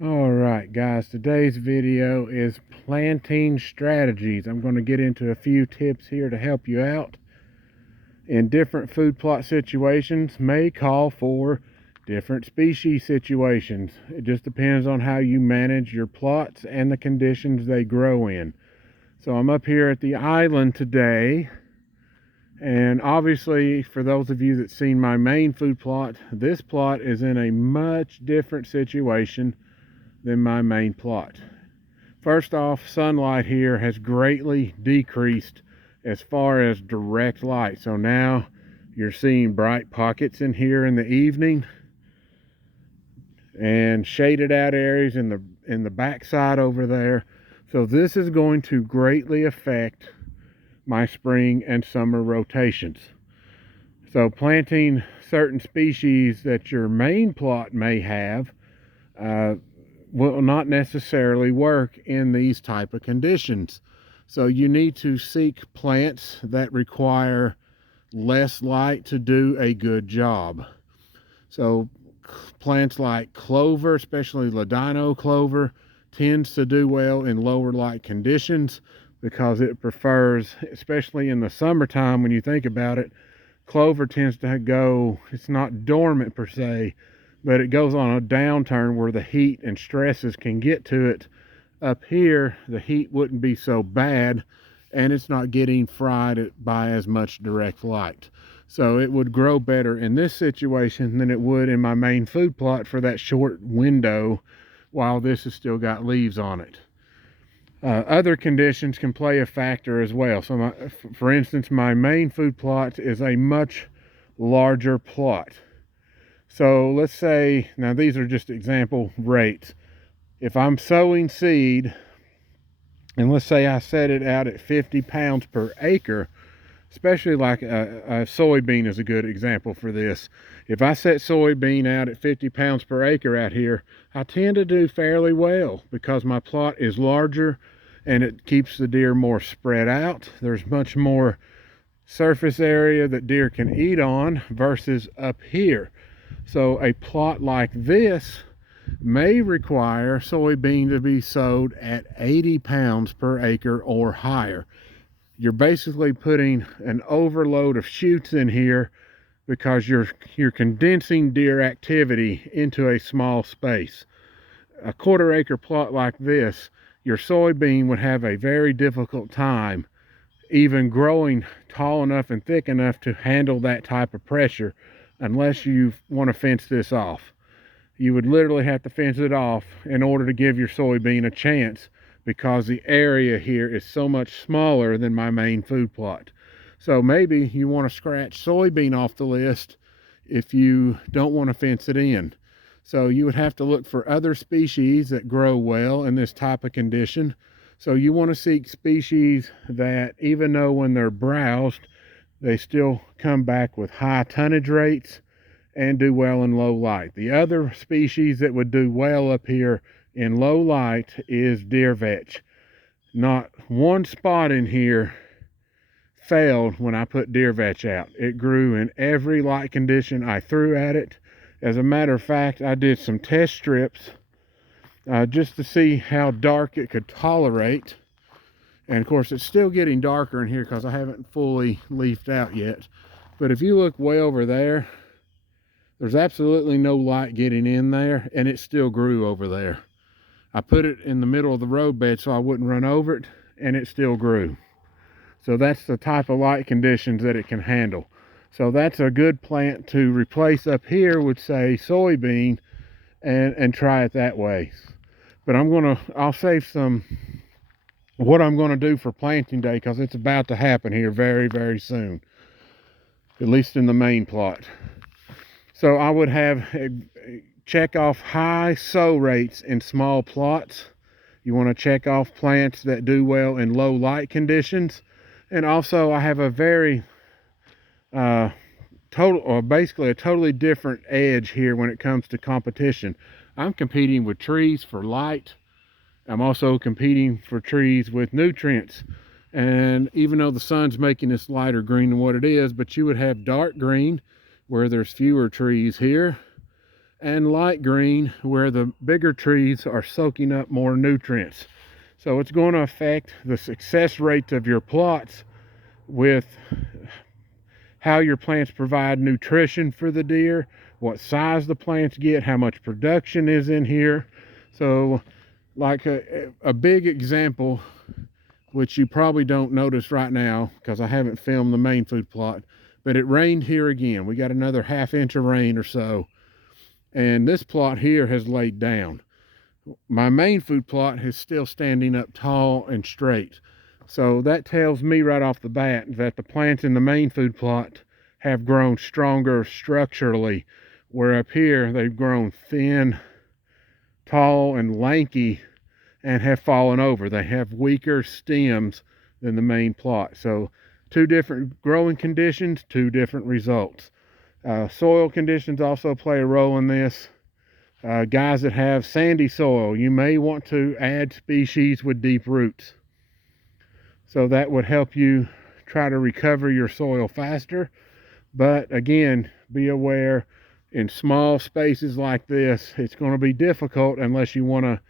All right, guys, today's video is planting strategies. I'm going to get into a few tips here to help you out. In different food plot situations may call for different species situations. It just depends on how you manage your plots and the conditions they grow in. So I'm up here at the island today, and obviously for those of you that seen my main food plot, this plot is in a much different situation than my main plot. First off, sunlight here has greatly decreased as far as direct light. So now you're seeing bright pockets in here in the evening and shaded out areas in the backside over there. So this is going to greatly affect my spring and summer rotations. So planting certain species that your main plot may have will not necessarily work in these type of conditions. So you need to seek plants that require less light to do a good job. So plants like clover, especially ladino clover, tends to do well in lower light conditions because it prefers, especially in the summertime when you think about it, clover tends to go, it's not dormant per se, but it goes on a downturn where the heat and stresses can get to it. Up here, the heat wouldn't be so bad, and it's not getting fried by as much direct light. So it would grow better in this situation than it would in my main food plot for that short window while this has still got leaves on it. Other conditions can play a factor as well. So for instance, my main food plot is a much larger plot. So let's say, now these are just example rates. If I'm sowing seed, and let's say I set it out at 50 pounds per acre, especially like a soybean is a good example for this. If I set soybean out at 50 pounds per acre out here, I tend to do fairly well because my plot is larger and it keeps the deer more spread out. There's much more surface area that deer can eat on versus up here. So a plot like this may require soybean to be sowed at 80 pounds per acre or higher. You're basically putting an overload of shoots in here because you're condensing deer activity into a small space. A quarter acre plot like this, your soybean would have a very difficult time even growing tall enough and thick enough to handle that type of pressure unless you want to fence this off. You would literally have to fence it off in order to give your soybean a chance because the area here is so much smaller than my main food plot. So maybe you want to scratch soybean off the list if you don't want to fence it in. So you would have to look for other species that grow well in this type of condition. So you want to seek species that, even though when they're browsed, they still come back with high tonnage rates and do well in low light. The other species that would do well up here in low light is deer vetch. Not one spot in here failed when I put deer vetch out. It grew in every light condition I threw at it. As a matter of fact, I did some test strips just to see how dark it could tolerate. And of course, it's still getting darker in here because I haven't fully leafed out yet. But if you look way over there, there's absolutely no light getting in there, and it still grew over there. I put it in the middle of the roadbed so I wouldn't run over it, and it still grew. So that's the type of light conditions that it can handle. So that's a good plant to replace up here with, say, soybean, and try it that way. But I'll save some what I'm going to do for planting day because it's about to happen here very, very soon, at least in the main plot. So I would have check off high sow rates in small plots. You want to check off plants that do well in low light conditions. And also I have a very basically a totally different edge here when it comes to competition. I'm competing with trees for light. I'm also competing for trees with nutrients. And even though the sun's making this lighter green than what it is, but you would have dark green where there's fewer trees here. and light green where the bigger trees are soaking up more nutrients. So it's going to affect the success rates of your plots with how your plants provide nutrition for the deer, what size the plants get, how much production is in here. So like a big example, which you probably don't notice right now because I haven't filmed the main food plot, but it rained here again. We got another ½ inch of rain or so, and this plot here has laid down. My main food plot is still standing up tall and straight. So that tells me right off the bat that the plants in the main food plot have grown stronger structurally, where up here they've grown thin, tall, and lanky and have fallen over. They have weaker stems than the main plot. So two different growing conditions, two different results. Soil conditions also play a role in this. Guys that have sandy soil, you may want to add species with deep roots. So that would help you try to recover your soil faster. But again, be aware, in small spaces like this, it's going to be difficult unless you want to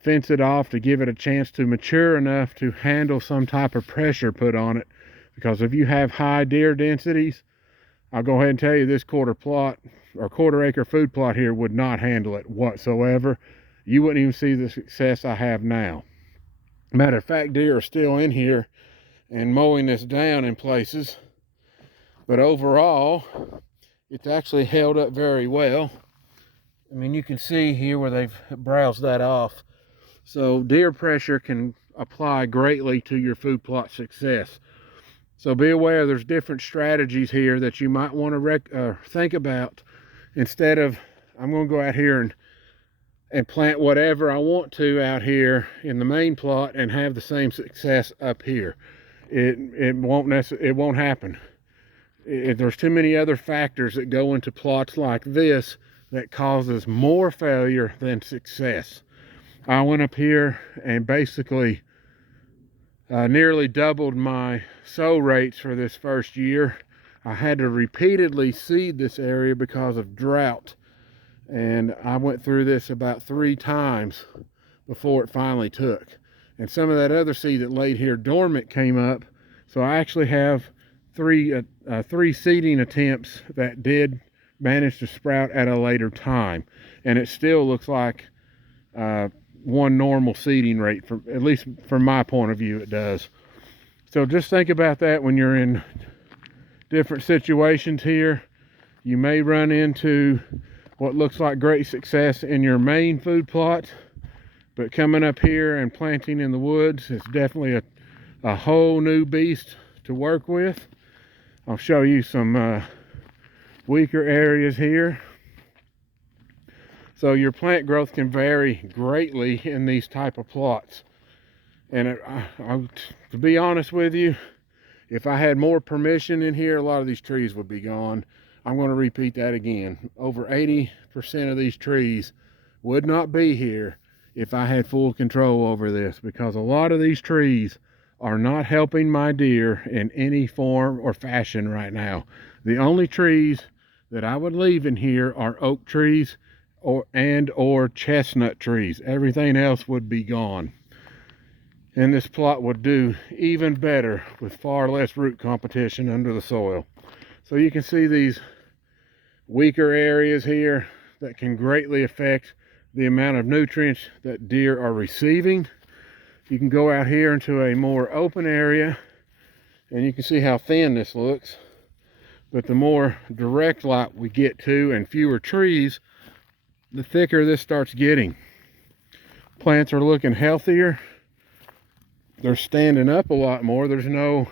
fence it off to give it a chance to mature enough to handle some type of pressure put on it. Because if you have high deer densities, I'll go ahead and tell you this quarter acre food plot here would not handle it whatsoever. You wouldn't even see the success I have now. Matter of fact, deer are still in here and mowing this down in places, but overall it's actually held up very well. I mean, you can see here where they've browsed that off. So deer pressure can apply greatly to your food plot success. So be aware there's different strategies here that you might want to think about. Instead of, I'm going to go out here and plant whatever I want to out here in the main plot and have the same success up here. It won't happen. There's too many other factors that go into plots like this that causes more failure than success. I went up here and basically nearly doubled my sow rates for this first year. I had to repeatedly seed this area because of drought, and I went through this about 3 times before it finally took. And some of that other seed that laid here dormant came up, so I actually have three seeding attempts that did manage to sprout at a later time, and it still looks like one normal seeding rate, at least from my point of view it does. So just think about that when you're in different situations here. You may run into what looks like great success in your main food plot, but coming up here and planting in the woods is definitely a whole new beast to work with. I'll show you some weaker areas here. So your plant growth can vary greatly in these type of plots. And to be honest with you, if I had more permission in here, a lot of these trees would be gone. I'm going to repeat that again. Over 80% of these trees would not be here if I had full control over this, because a lot of these trees are not helping my deer in any form or fashion right now. The only trees that I would leave in here are oak trees or chestnut trees. Everything else would be gone. And this plot would do even better with far less root competition under the soil. So you can see these weaker areas here that can greatly affect the amount of nutrients that deer are receiving. You can go out here into a more open area and you can see how thin this looks. But the more direct light we get to and fewer trees, the thicker this starts getting. Plants are looking healthier. They're standing up a lot more. There's no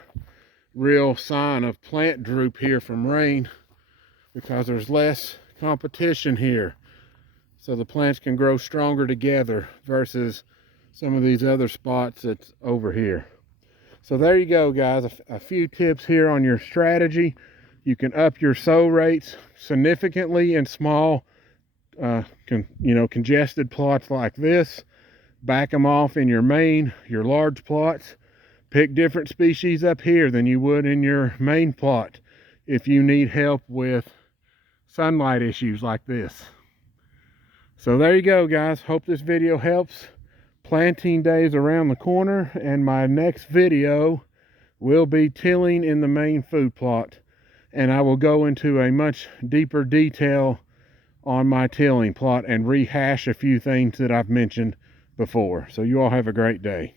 real sign of plant droop here from rain because there's less competition here. So the plants can grow stronger together versus some of these other spots that's over here. So there you go, guys. A few tips here on your strategy. You can up your sow rates significantly in small congested plots like this. Back them off in your large plots. Pick different species up here than you would in your main plot if you need help with sunlight issues like this. So there you go, guys. Hope this video helps. Planting day is around the corner, and my next video will be tilling in the main food plot, and I will go into a much deeper detail on my tilling plot and rehash a few things that I've mentioned before. So you all have a great day.